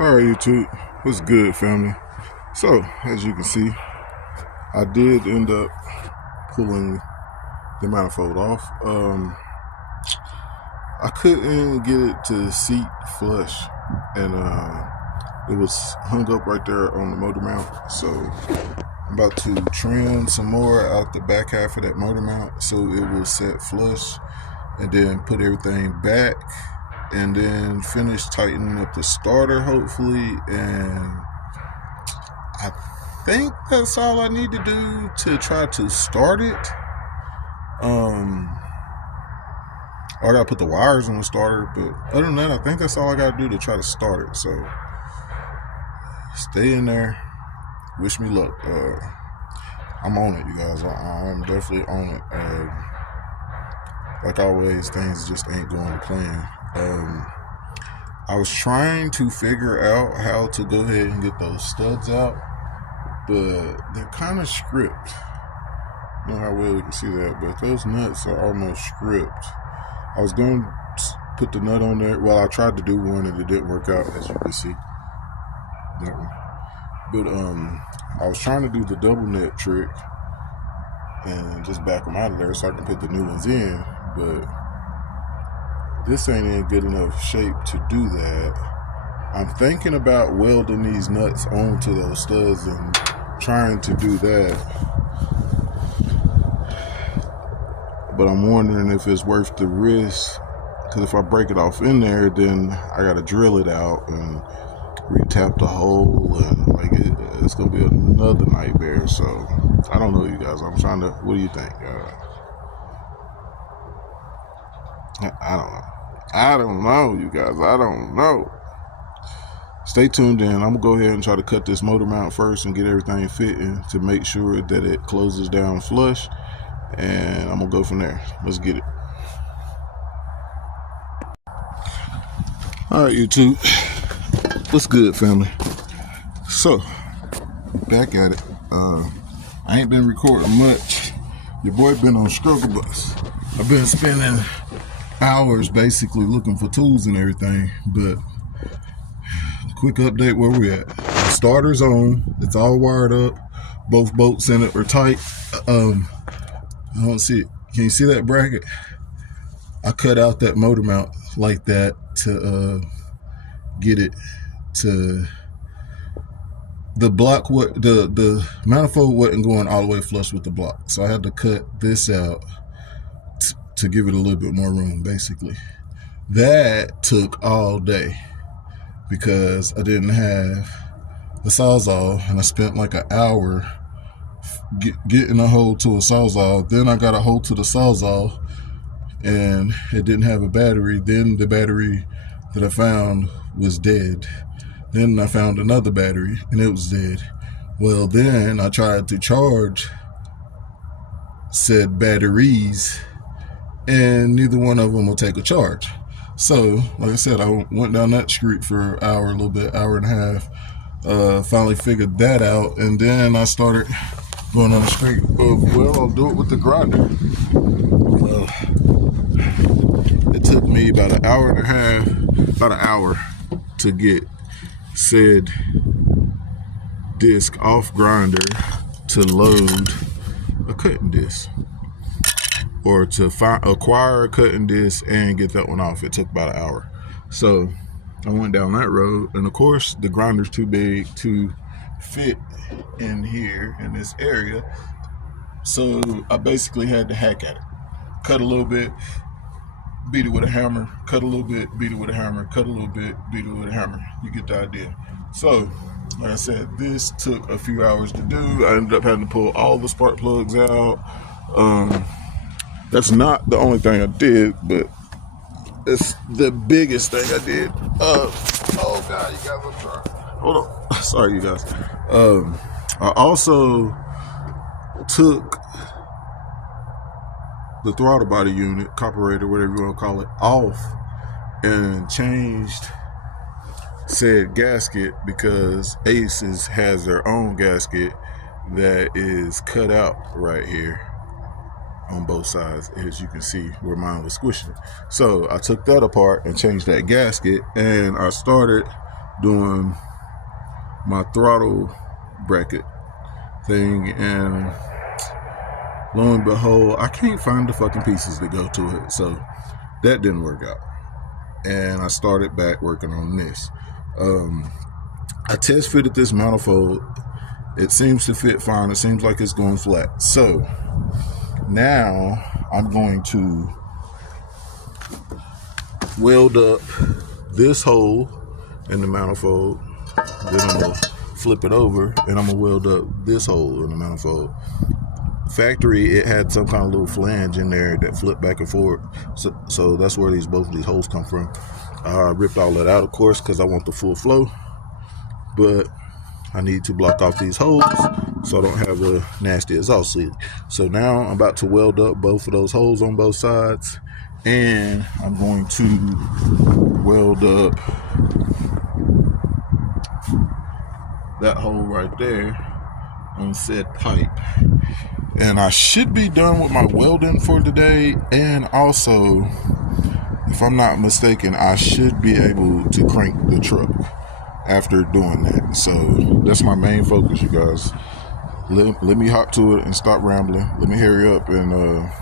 Alright, YouTube, what's good, family? So, as you can see, I did end up pulling the manifold off. I couldn't get it to seat flush, and it was hung up right there on the motor mount. So I'm about to trim some more out the back half of that motor mount so it will set flush, and then put everything back, and then finish tightening up the starter, hopefully. And I think that's all I need to do to try to start it. I gotta put the wires on the starter, but other than that, I think that's all I gotta do to try to start it. So stay in there, wish me luck. I'm on it, you guys. I'm definitely on it. Like always, things just ain't going to plan. I was trying to figure out how to go ahead and get those studs out, but they're kind of script. I don't know how well you can see that, but those nuts are almost script. I was going to put the nut on there. Well, I tried to do one and it didn't work out, as you can see. That one. But I was trying to do the double net trick and just back them out of there so I can put the new ones in, but this ain't in good enough shape to do that. I'm thinking about welding these nuts onto those studs and trying to do that, but I'm wondering if it's worth the risk, because if I break it off in there, then I gotta drill it out and re-tap the hole, and like it's gonna be another nightmare. So I don't know, you guys. I'm trying to, what do you think? I don't know, you guys. I don't know. Stay tuned in. I'm gonna go ahead and try to cut this motor mount first and get everything fitting to make sure that it closes down flush, and I'm gonna go from there. Let's get it. All right, YouTube. What's good, family? So, back at it. I ain't been recording much. Your boy been on struggle bus. I've been spending hours basically looking for tools and everything, but quick update where we at. The starter's on. It's all wired up. Both bolts in it are tight. I don't see it. Can you see that bracket? I cut out that motor mount like that to get it to the block. What the manifold wasn't going all the way flush with the block, so I had to cut this out to give it a little bit more room. Basically, that took all day because I didn't have the Sawzall, and I spent like an hour getting a hold to a Sawzall. Then I got a hold to the Sawzall, and it didn't have a battery. Then the battery that I found was dead. Then I found another battery and it was dead. Well, then I tried to charge said batteries, and neither one of them will take a charge. So, like I said, I went down that street for an hour, a little bit, hour and a half. Finally figured that out, and then I started going on the street of, well, I'll do it with the grinder. It took me about an hour and a half, about an hour to get said disc off grinder to load a cutting disc, or to acquire a cutting disc and get that one off. It took about an hour. So I went down that road, and of course the grinder's too big to fit in here in this area, so I basically had to hack at it. Cut a little bit, beat it with a hammer, cut a little bit, beat it with a hammer, cut a little bit, beat it with a hammer. You get the idea. So, like I said, this took a few hours to do. I ended up having to pull all the spark plugs out. That's not the only thing I did, but it's the biggest thing I did. Oh God, you guys, I'm sorry. Hold on. Sorry, you guys. I also took the throttle body unit, carburetor, whatever you want to call it, off and changed said gasket because Ace has their own gasket that is cut out right here on both sides, as you can see where mine was squishing. So I took that apart and changed that gasket, and I started doing my throttle bracket thing, and lo and behold, I can't find the fucking pieces that go to it. So that didn't work out, and I started back working on this. I test fitted this manifold. It seems to fit fine. It seems like it's going flat. So now I'm going to weld up this hole in the manifold. Then I'm going to flip it over and I'm going to weld up this hole in the manifold. Factory, it had some kind of little flange in there that flipped back and forth. So that's where both of these holes come from. I ripped all that out, of course, because I want the full flow. But I need to block off these holes so I don't have a nasty exhaust leak. So now I'm about to weld up both of those holes on both sides, and I'm going to weld up that hole right there on said pipe. And I should be done with my welding for today, and also, if I'm not mistaken, I should be able to crank the truck after doing that. So that's my main focus, you guys. Let me hop to it and stop rambling. Let me hurry up and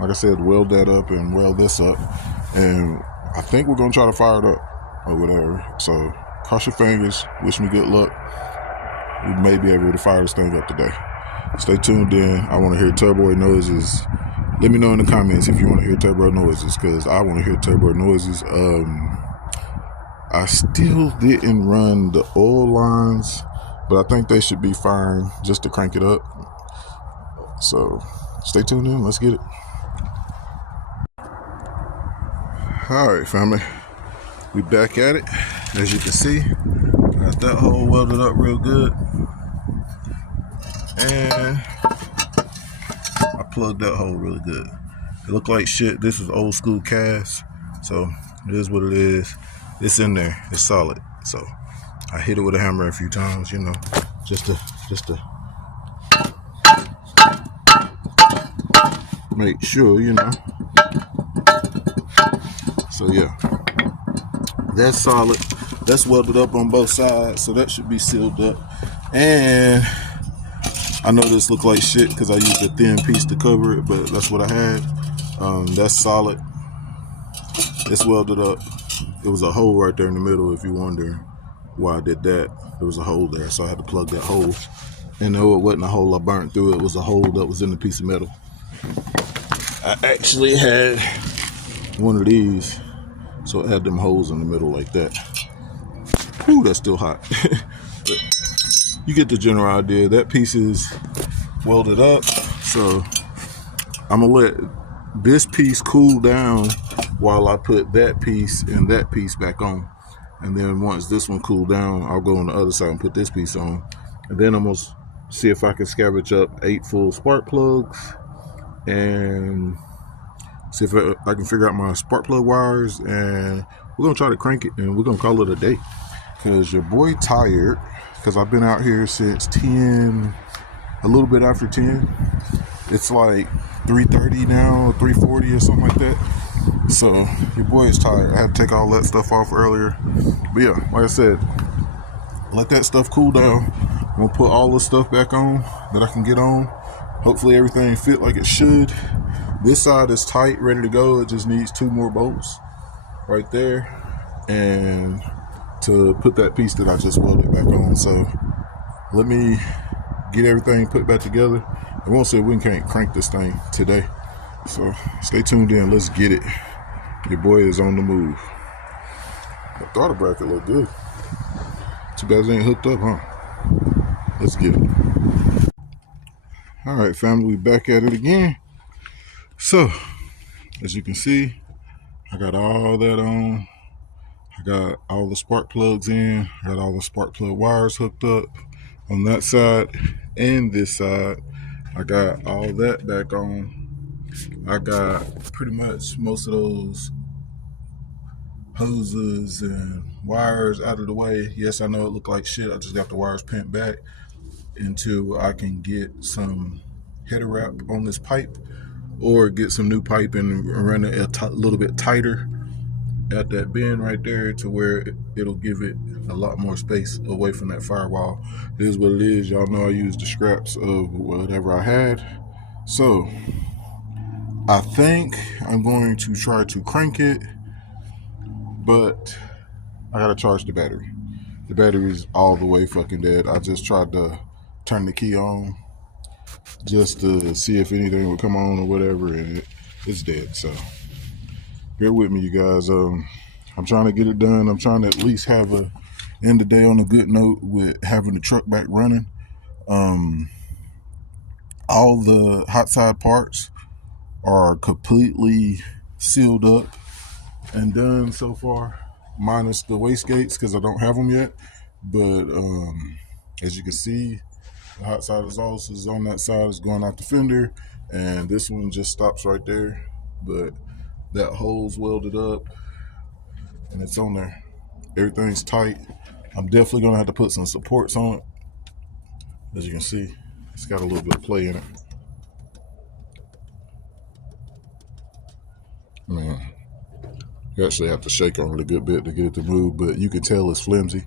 like I said, weld that up and weld this up, and I think we're gonna try to fire it up or whatever. So cross your fingers, wish me good luck. We may be able to fire this thing up today. Stay tuned in. I want to hear turbo noises. Let me know in the comments if you want to hear turbo noises, because I want to hear turbo noises. I still didn't run the oil lines, but I think they should be fine just to crank it up. So stay tuned in. Let's get it. All right, family. We back at it. As you can see, got that hole welded up real good. And I plugged that hole really good. It looked like shit. This is old school cast. So it is what it is. It's in there. It's solid. So I hit it with a hammer a few times, you know, just to make sure, you know. So yeah, that's solid. That's welded up on both sides, so that should be sealed up. And I know this looked like shit because I used a thin piece to cover it, but that's what I had. That's solid. It's welded up. It was a hole right there in the middle, if you're wondering why I did that. There was a hole there, so I had to plug that hole. And no, it wasn't a hole I burnt through. It was a hole that was in the piece of metal. I actually had one of these, so it had them holes in the middle like that. Whew, that's still hot. But you get the general idea. That piece is welded up, so I'm gonna let this piece cool down while I put that piece and that piece back on. And then once this one cool down, I'll go on the other side and put this piece on. And then I'm gonna see if I can scavenge up 8 full spark plugs and see if I can figure out my spark plug wires, and we're gonna try to crank it and we're gonna call it a day. Cause your boy tired, cause I've been out here since 10, a little bit after 10. It's like 3:30 now, 3:40 or something like that. So your boy is tired. I had to take all that stuff off earlier. But yeah, like I said, let that stuff cool down. I'm gonna put all the stuff back on that I can get on. Hopefully everything fit like it should. This side is tight, ready to go. It just needs 2 more bolts right there, and to put that piece that I just welded back on. So let me get everything put back together. I won't say we can't crank this thing today. So stay tuned in. Let's get it. Your boy is on the move. The throttle bracket look good. Too bad it ain't hooked up, huh? Let's get it. All right, family, we back at it again. So As you can see, I got all that on. I got all the spark plugs in. I got all the spark plug wires hooked up on that side and this side. I got all that back on. I got pretty much most of those hoses and wires out of the way. Yes, I know it looked like shit. I just got the wires pent back until I can get some header wrap on this pipe or get some new pipe and run it a little bit tighter at that bend right there to where it'll give it a lot more space away from that firewall. It is what it is. Y'all know I used the scraps of whatever I had. So I think I'm going to try to crank it, but I gotta charge the battery. The battery's all the way fucking dead. I just tried to turn the key on just to see if anything would come on or whatever, and it's dead. So bear with me, you guys. I'm trying to get it done. I'm trying to at least have a end the day on a good note with having the truck back running. All the hot side parts are completely sealed up and done so far, minus the wastegates because I don't have them yet. But as you can see, the hot side exhaust is on that side, is going out the fender, and this one just stops right there. But that hole's welded up and it's on there. Everything's tight. I'm definitely gonna have to put some supports on it. As you can see, it's got a little bit of play in it. Man, you actually have to shake on it a good bit to get it to move, but you can tell it's flimsy.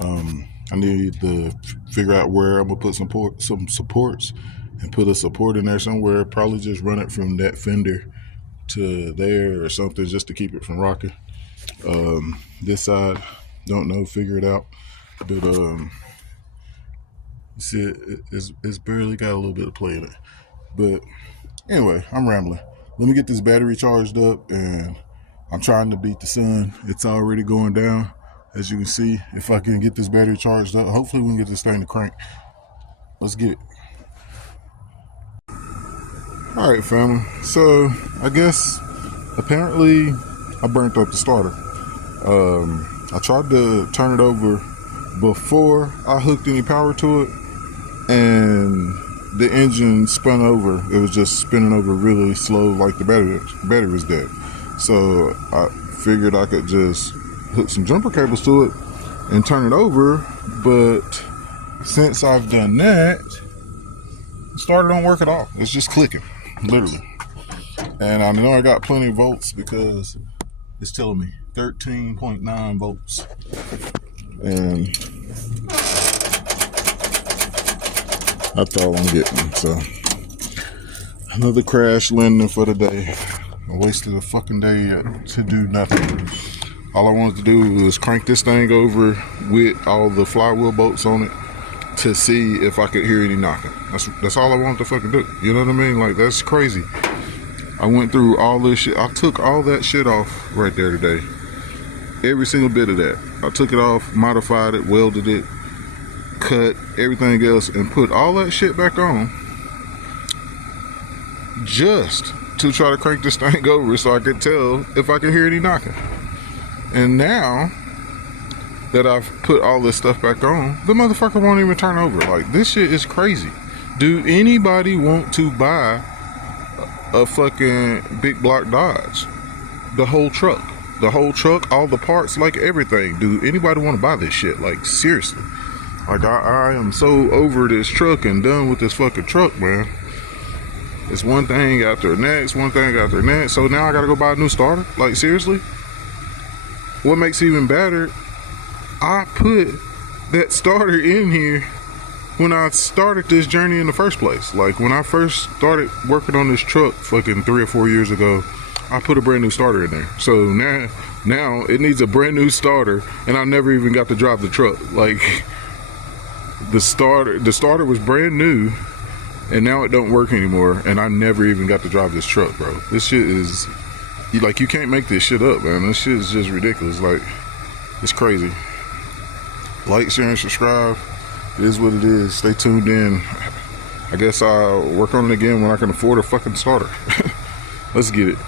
I need to figure out where I'm gonna put some supports and put a support in there somewhere. Probably just run it from that fender to there or something just to keep it from rocking. This side, don't know, figure it out. But you see, it's barely got a little bit of play in it. But anyway, I'm rambling. Let me get this battery charged up, and I'm trying to beat the sun. It's already going down, as you can see. If I can get this battery charged up, hopefully we can get this thing to crank. Let's get it. All right, family. So I guess apparently I burnt up the starter. I tried to turn it over before I hooked any power to it, and the engine spun over. It was just spinning over really slow, like the battery was dead. So I figured I could just hook some jumper cables to it and turn it over. But since I've done that, the starter don't work at all. It's just clicking, literally. And I know I got plenty of volts because it's telling me 13.9 volts. And that's all I'm getting. So another crash landing for the day. I wasted a fucking day to do nothing. All I wanted to do was crank this thing over with all the flywheel bolts on it to see if I could hear any knocking. That's all I wanted to fucking do. You know what I mean? Like, that's crazy. I went through all this shit. I took all that shit off right there today. Every single bit of that. I took it off, modified it, welded it, cut everything else, and put all that shit back on just to try to crank this thing over so I could tell if I could hear any knocking. And now that I've put all this stuff back on, the motherfucker won't even turn over. Like, this shit is crazy. Do anybody want to buy a fucking big block Dodge? The whole truck, all the parts, like everything. Do anybody want to buy this shit? Like, seriously. Like, I am so over this truck and done with this fucking truck, man. It's one thing after the next, one thing after the next. So now I gotta go buy a new starter? Like, seriously? What makes it even better, I put that starter in here when I started this journey in the first place. Like, when I first started working on this truck fucking 3 or 4 years ago, I put a brand new starter in there. So now it needs a brand new starter, and I never even got to drive the truck. Like, the starter was brand new, and now it don't work anymore, and I never even got to drive this truck, bro. This shit is, like, you can't make this shit up, man. This shit is just ridiculous. Like, it's crazy. Like, share, and subscribe. It is what it is. Stay tuned in. I guess I'll work on it again when I can afford a fucking starter. Let's get it.